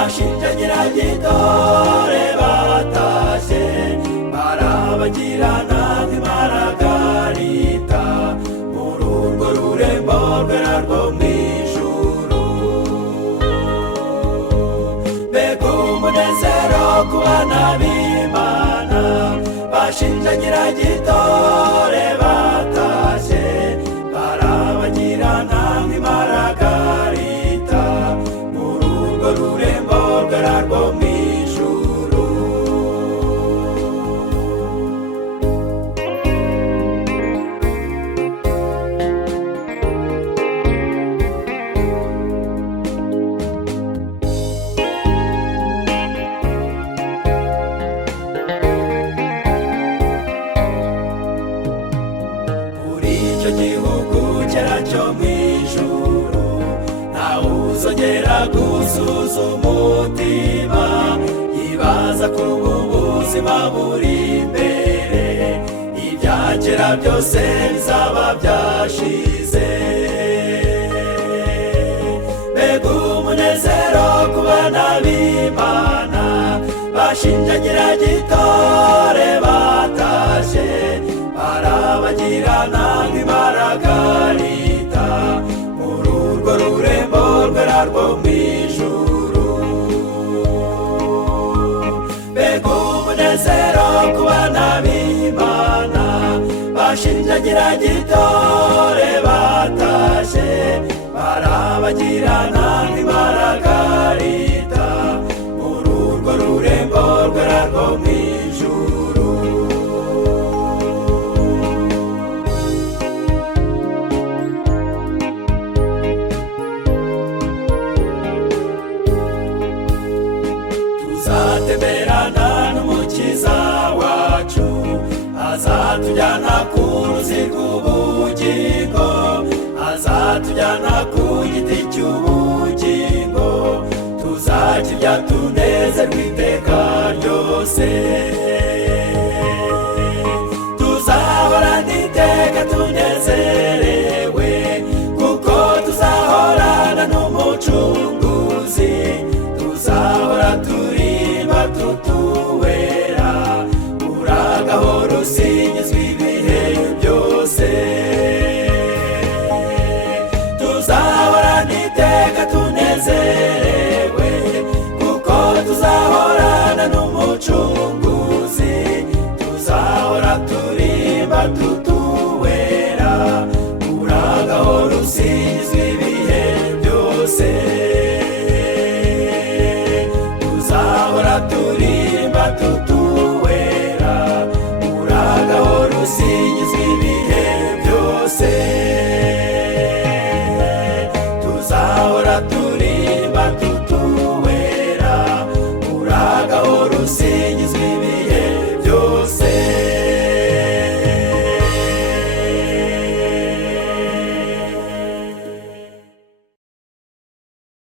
bashinja Nyiragitore batashye barabagirana nk'imaragarita muri urwo rurembo rwera rwo mw'ijuru. Mbega umunezero ku bana b'Imana bashinja Nyiragitore batashye barabagirana nk'imaragarita muri urwo rurembo rwera rwo mw'ijuru. Muri icyo gihugu cyera cyo mw'ijuru ntawe uzongera gusuza umutima yibaza ko ubu buzima buri imbere ibya kera byose bizaba byashize. Mbega umunezero ku bana b'Imana bashinja Nyiragitore batashye barabagirana nk'imaragarita muri urwo rurembo rwera rwo mw'ijuru. Mbega umunezero ku bana b'Imana bashinja Nyiragitore batashye barabagirana nk'imaragarita muri urwo rurembo rwera rwo mw'ijuru. Tuzatemberana n'Umukiza wacu azatujyana ku ruzi rw'ubugingo azatujyana ku giti cy'ubugingo tuzakirya tunezerwe iteka ryose. Tuzahorana iteka tunezerewe kuko tuzahorana n'Umucunguzi